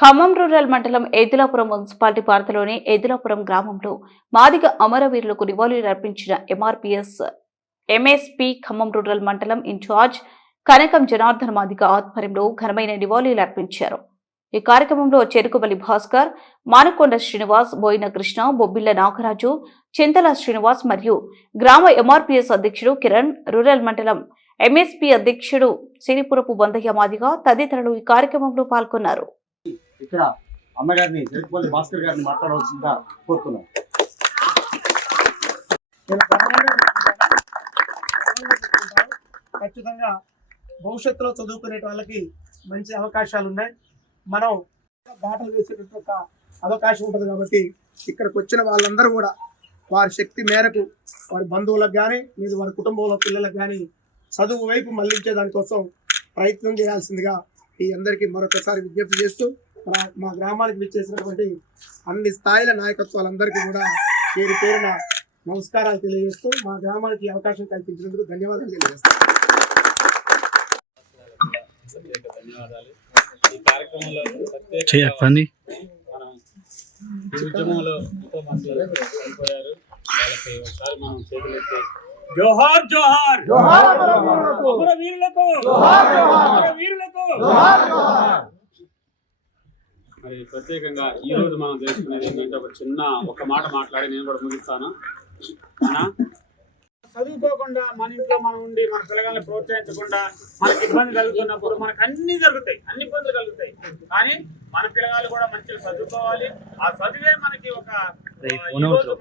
Khammam rural మండలం Edulapuram municipality పరిధిలోని ఏదులాపురం గ్రామంలో మాదిగ అమరవీరులకు నివాళులర్పించిన ఎంఎస్పీ ఖమ్మం రూరల్ మండలం ఇన్ఛార్జ్ కనకం జనార్దన్ మాదిగ ఆధ్వర్యంలో ఘనమైన నివాళులర్పించారు. ఈ కార్యక్రమంలో చెరుకుబలి భాస్కర్, మానకొండ శ్రీనివాస్, బోయిన కృష్ణ, బొబ్బిళ్ల నాగరాజు, చింతల శ్రీనివాస్ మరియు గ్రామ ఎంఆర్పీఎస్ అధ్యక్షుడు కిరణ్, రూరల్ మండలం ఎంఎస్పీ అధ్యక్షుడు సిరిపురపు బందయ్య మాదిగ తదితరులు ఈ కార్యక్రమంలో పాల్గొన్నారు. ఇక్కడ అన్నగారిని చెరుకుపల్లి భాస్కర్ గారిని మాట్లాడవలసిందిగా కోరుతున్నాను. ఖచ్చితంగా భవిష్యత్తులో చదువుకునే వాళ్ళకి మంచి అవకాశాలు ఉన్నాయి. మనం బాటలు వేసేటట్టు ఒక అవకాశం ఉంటుంది. కాబట్టి ఇక్కడికి వచ్చిన వాళ్ళందరూ కూడా వారి శక్తి మేరకు వారి బంధువులకు కానీ లేదా వారి కుటుంబంలో పిల్లలకు కానీ చదువు వైపు మళ్లించే దానికోసం ప్రయత్నం చేయాల్సిందిగా ఈ అందరికీ మరొకసారి విజ్ఞప్తి చేస్తూ మా గ్రామానికి విచ్చేసినటువంటి అన్ని స్థాయిల నాయకత్వాలందరికీ కూడా పేరు పేరున నమస్కారాలు తెలియజేస్తూ మా గ్రామానికి అవకాశం కల్పించినందుకు ధన్యవాదాలు తెలియజేస్తాను. ఈ కార్యక్రమంలో ఉద్యమంలో ఎంతో మంది చనిపోయారు. వాళ్ళకి ఒకసారి మనం చేతులెత్తి జోహార్ జోహార్ అమరవీరులకు మరి ప్రత్యేకంగా ఈ రోజు మనం తెలుసుకునేది ఏంటంటే ఒక మాట మాట్లాడి నేను కూడా ముగిస్తాను. చదువుకోకుండా మన ఇంట్లో మనం ఉండి మన పిల్లగాళ్ళని ప్రోత్సహించకుండా మనకి ఇబ్బంది కలుగుతున్నప్పుడు మనకు అన్ని ఇబ్బందులు కలుగుతాయి. కానీ మన పిల్లగాళ్ళు కూడా మంచిగా చదువుకోవాలి. ఆ చదివే మనకి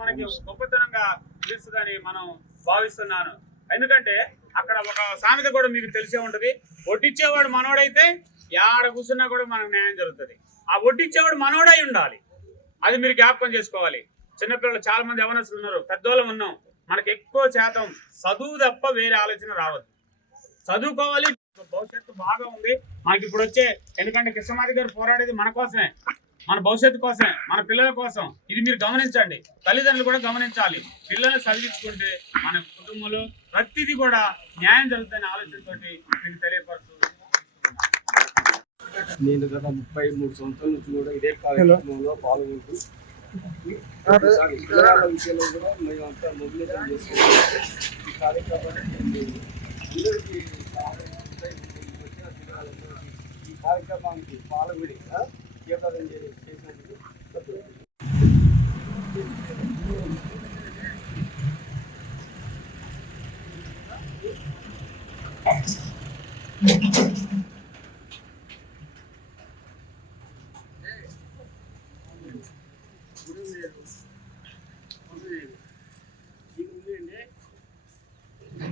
మనకి గొప్పతనంగా తెలుస్తుందని మనం భావిస్తున్నాను. ఎందుకంటే అక్కడ ఒక సామెత కూడా మీకు తెలిసే ఉంటది, ఒడ్డిచ్చేవాడు మనోడైతే యాడ కూర్చున్నా కూడా మనకు న్యాయం జరుగుతుంది. ఆ ఒడ్డిచ్చేవాడు మనోడై ఉండాలి. అది మీరు జ్ఞాపకం చేసుకోవాలి. చిన్నపిల్లలు చాలా మంది యవనస్తులు ఉన్నారు, పెద్దోళ్ళం ఉన్నాం. మనకి ఎక్కువ శాతం చదువు తప్ప వేరే ఆలోచన రావద్దు. చదువుకోవాలి. భవిష్యత్తు బాగా ఉంది మనకి ఇప్పుడు వచ్చే. ఎందుకంటే కృష్ణమాది గారు పోరాడేది మన కోసమే, మన భవిష్యత్తు కోసమే, మన పిల్లల కోసం. ఇది మీరు గమనించండి. తల్లిదండ్రులు కూడా గమనించాలి. పిల్లల్ని చదివించుకుంటే మన కుటుంబంలో ప్రతిదీ కూడా న్యాయం జరుగుతుందనే ఆలోచనతో మీకు తెలియపరుస్తూ, నేను గత 33 సంవత్సరాల నుంచి కూడా ఇదే కార్యక్రమంలో పాల్గొంటూ విషయంలో కూడా మేమంతా మొబిలైజేషన్ చేసుకుంటాం. ఈ కార్యక్రమాన్ని అందరికీ ఈ కార్యక్రమానికి పాల్గొని జయప్రదం చేసినందుకు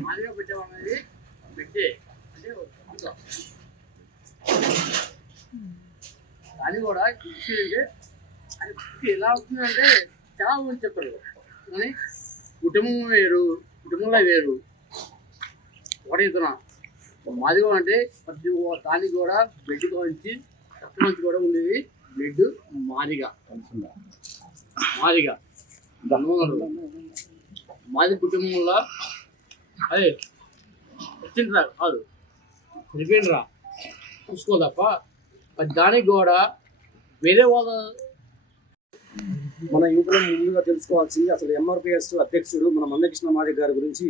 మాదిగా పెట్టేవాళ్ళది పెట్టే అంటే కానీ కూడా అది ఎలా అవుతుందంటే చాలా మంది చెప్పరు. కానీ కుటుంబం వేరు, కుటుంబంలో వేరు. ఒకటి ఇస్తున్నా మాదిగా అంటే ప్రతి దానికి కూడా బెడ్ నుంచి రక్తం నుంచి కూడా ఉండేది బ్లడ్ మాదిగా మాది కుటుంబంలో అదే వచ్చిండ్రా కాదు చనిపోయినరా చూసుకో తప్ప దానికి కూడా వేరే వాళ్ళ. మన యువకులు ముందుగా తెలుసుకోవాల్సింది అసలు ఎంఆర్పిఎస్ అధ్యక్షుడు మన మందకృష్ణ మాదిగ గారి గురించి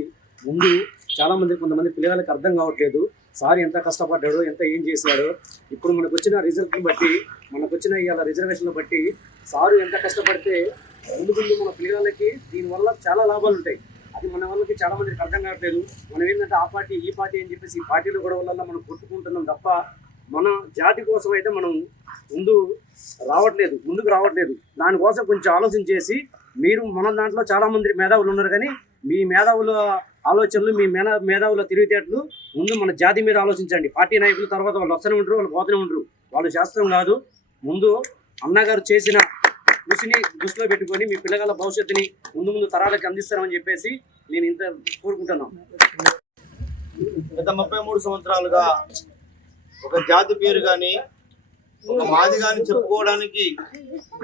ముందు చాలా మంది కొంతమంది పిల్లలకి అర్థం కావట్లేదు. సార్ ఎంత కష్టపడ్డాడో, ఎంత ఏం చేశాడో. ఇప్పుడు మనకు వచ్చిన రిజల్ట్ని బట్టి, మనకు వచ్చిన ఇవాళ రిజర్వేషన్లు బట్టి సారు ఎంత కష్టపడితే ముందు మన పిల్లలకి దీనివల్ల చాలా లాభాలు ఉంటాయి. అది మన వాళ్ళకి చాలా మందికి అర్థం కావట్లేదు. మనం ఏంటంటే ఆ పార్టీ ఈ పార్టీ అని చెప్పేసి ఈ పార్టీల గొడవ వల్ల మనం కొట్టుకుంటున్నాం తప్ప మన జాతి కోసం అయితే మనం ముందుకు రావట్లేదు. దానికోసం కొంచెం ఆలోచన చేసి మీరు మన దాంట్లో చాలా మంది మేధావులు ఉన్నారు, కానీ మీ మేధావుల ఆలోచనలు, మీ మేధావుల తెలివితేటలు ముందు మన జాతి మీద ఆలోచించండి. పార్టీ నాయకులు తర్వాత వాళ్ళు వస్తూనే ఉంటారు, వాళ్ళు పోతూనే ఉంటారు. వాళ్ళు శాస్త్రం కాదు. ముందు అన్నగారు చేసిన కృషిని దృష్టిలో పెట్టుకొని మీ పిల్లల భవిష్యత్తుని ముందు తరాలకు అందిస్తారని చెప్పేసి నేను ఇంత కోరుకుంటున్నాను. గత 33 సంవత్సరాలుగా ఒక జాతి పేరు కానీ ఒక మాదిగా అని చెప్పుకోవడానికి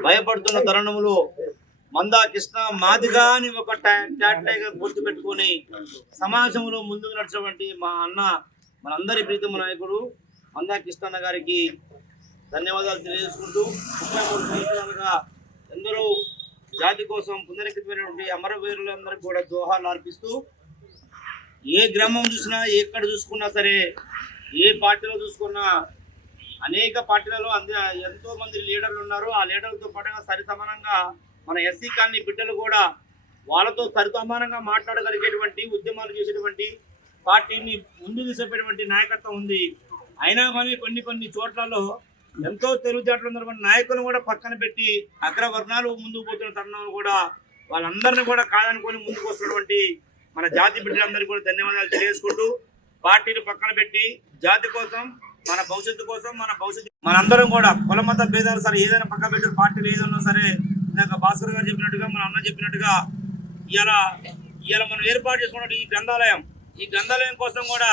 భయపడుతున్న తరుణంలో మందా కృష్ణ మాదిగా అని ఒక ట్యాగ్గా గుర్తు పెట్టుకొని సమాజంలో ముందుకు నడిచినటువంటి మా అన్న, మనందరి ప్రీతమ నాయకుడు మందా కృష్ణ గారికి ధన్యవాదాలు తెలియజేసుకుంటూ 33 సంవత్సరాలుగా ఎందరో జాతి కోసం పునరెక్కిపోయినటువంటి అమరవీరులందరికీ కూడా జోహార్లు అర్పిస్తూ ఏ గ్రామం చూసినా ఎక్కడ చూసుకున్నా సరే ఏ పార్టీలో చూసుకున్నా అనేక పార్టీలలో ఎంతో మంది లీడర్లు ఉన్నారు. ఆ లీడర్లతో పాటుగా సరిసమానంగా మన ఎస్సీ కాలనీ బిడ్డలు కూడా వాళ్ళతో సరిసమానంగా మాట్లాడగలిగేటువంటి ఉద్యమాలు చేసేటువంటి పార్టీని ముందు తీసుకుపోయేటువంటి నాయకత్వం ఉంది. అయినా కానీ కొన్ని చోట్లలో ఎంతో తెలివితేటలు ఉన్నటువంటి నాయకులను కూడా పక్కన పెట్టి అగ్రవర్ణాలు ముందుకు పోతున్న తరుణంలో కూడా వాళ్ళందరినీ కూడా కాదనుకొని ముందుకు వస్తున్నటువంటి మన జాతి బిడ్డలందరికీ కూడా ధన్యవాదాలు తెలియజేసుకుంటూ పార్టీని పక్కన పెట్టి జాతి కోసం మన భవిష్యత్తు కోసం మనందరం కూడా కుల మత భేదాలు సరే ఏదైనా పక్క పెట్టిన పార్టీలు ఏదైనా సరే ఇందాక భాస్కర్ గారు చెప్పినట్టుగా మన అన్న చెప్పినట్టుగా ఇవాళ మనం ఏర్పాటు చేసుకున్న ఈ గ్రంథాలయం కోసం కూడా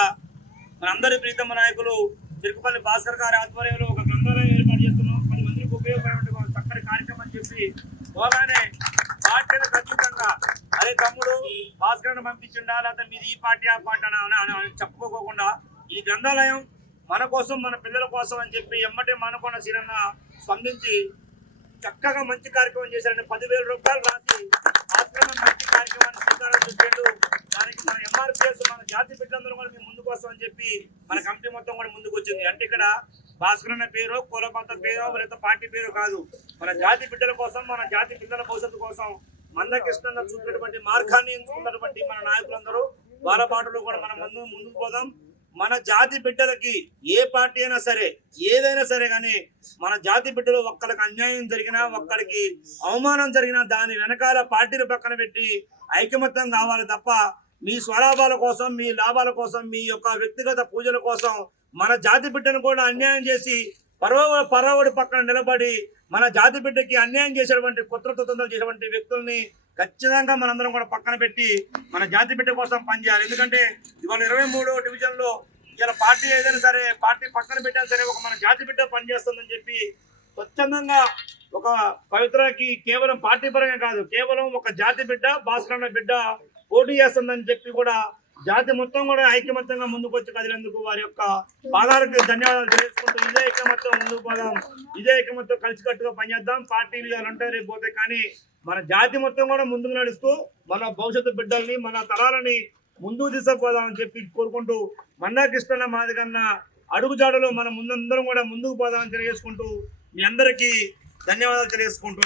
మనందరి ప్రీతమ నాయకులు తిరుపతి భాస్కర్ గారి ఆధ్వర్యంలో ఒక గ్రంథాలయం ఏర్పాటు చేస్తున్నాం. 10 మందికి ఉపయోగపడే చక్కటి కార్యక్రమం అని చెప్పి పోగానే పార్టీలకు అతీతంగా అరే తమ్ముడు భాస్కర్ని పంపించిండా లేకపోతే మీది ఈ పార్టీ ఆ పార్టీ అని చెప్పుకోకుండా ఈ గ్రంథాలయం మన కోసం మన పిల్లల కోసం అని చెప్పి ఎమ్మటే మనకొండ సీనన్న స్పందించి చక్కగా మంచి కార్యక్రమం చేశారని 10,000 రూపాయలు రాసి భాస్కర్ మంచి కార్యక్రమాన్ని శ్రీకారం చుట్టాడు. దానికి మన ఎంఆర్పిఎస్ మన జాతి బిడ్డలందరూ కూడా మేము ముందుకు వస్తాం అని చెప్పి మన కమిటీ మొత్తం కూడా ముందుకు వచ్చింది. అంటే ఇక్కడ భాస్కర్ అన్న పేరు కుల మత పేరు లేదా పార్టీ పేరు కాదు, మన జాతి బిడ్డల కోసం మన జాతి పిల్లల భవిష్యత్తు కోసం మందకృష్ణ చూపినటువంటి మార్గాన్ని ఎంచుకున్నటువంటి మన నాయకులందరూ వాళ్ళ బాటలో కూడా మనం ముందుకు పోదాం. మన జాతి బిడ్డలకి ఏ పార్టీ అయినా సరే ఏదైనా సరే కానీ మన జాతి బిడ్డలు ఒక్కరికి అన్యాయం జరిగినా ఒక్కరికి అవమానం జరిగినా దాని వెనకాల పార్టీని పక్కన పెట్టి ఐకమత్యం కావాలి తప్ప మీ స్వలాభాల కోసం మీ లాభాల కోసం మీ యొక్క వ్యక్తిగత పూజల కోసం మన జాతి బిడ్డను కూడా అన్యాయం చేసి పరవడి పక్కన నిలబడి మన జాతి బిడ్డకి అన్యాయం చేసేటువంటి కుట్రతొందరలు చేసేటువంటి వ్యక్తుల్ని ఖచ్చితంగా మనందరం కూడా పక్కన పెట్టి మన జాతి బిడ్డ కోసం పనిచేయాలి. ఎందుకంటే ఇవాళ 23వ డివిజన్లో ఇలా పార్టీ ఏదైనా సరే పార్టీ పక్కన పెట్టినా సరే ఒక మన జాతి బిడ్డ పనిచేస్తుందని చెప్పి స్వచ్ఛందంగా ఒక పవిత్రకి కేవలం పార్టీ పరంగా కాదు కేవలం ఒక జాతి బిడ్డ భాస్కరన్న బిడ్డ పోటీ చేస్తుందని చెప్పి కూడా జాతి మొత్తం కూడా ఐకమత్యంగా ముందుకు వచ్చి కదిలేందుకు వారి యొక్క పాదాలకు ధన్యవాదాలు తెలియజేసుకుంటూ ఇదే ఐకమత్యం ముందుకు పోదాం, ఇదే ఐకమత్యం కలిసికట్టుగా పనిచేద్దాం. పార్టీలు ఇవ్వాలంటే రేపు పోతే కానీ మన జాతి మొత్తం కూడా ముందుకు నడుస్తూ మన భవిష్యత్తు బిడ్డల్ని మన తరాలని ముందుకు తీసుకుపోదామని చెప్పి కోరుకుంటూ మందాకృష్ణ మాదిగన్న అడుగుజాడలో మనం ముందందరం కూడా ముందుకు పోదామని తెలియజేసుకుంటూ మీ అందరికీ ధన్యవాదాలు తెలియజేసుకుంటూ